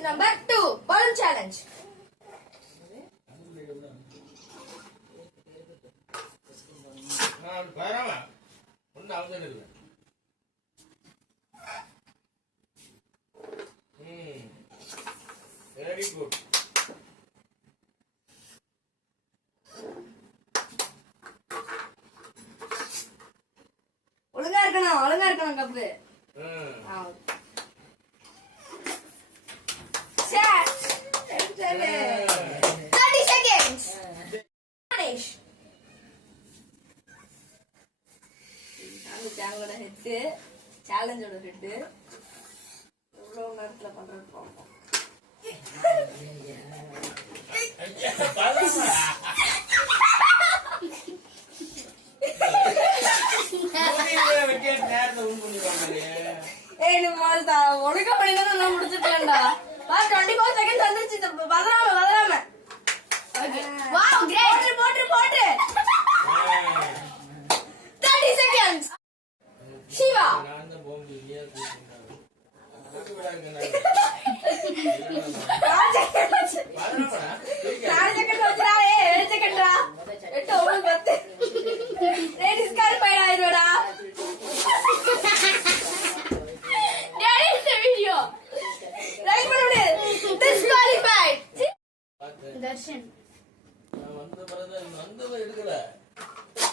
Challenge number 2. Balloon challenge. Very good. ஒழுங்கா இருக்கணும் cup. Set. 30 seconds. Finish. சேனலோட head சேலஞ்சோட head எவ்வளவு நேரத்துல பண்றது பார்ப்போம். உனக்கு பண்ணினா முடிச்சுட்டேன்டா. 24 seconds வந்துருச்சு. பதறாம வாவ் கிரேட். போட்டு 30 seconds. சிவா தர்ஷன் வந்து பிரதர் எடுக்கல.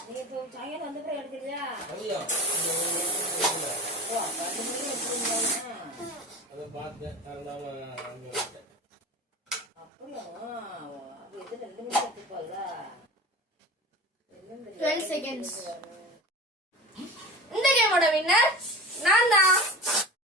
நீ இப்போ சாயங்காலம் வந்து அப்புறம் எடுத்துறியா? ஐயோ அதை பார்த்தேன். அதனால அங்கே விட்டேன். அப்படியா? அது எது 2 நிமிஷம் எடுத்துப்பாள்ல. 12 seconds. இந்த கேமோட வின்னர் நான் தான்.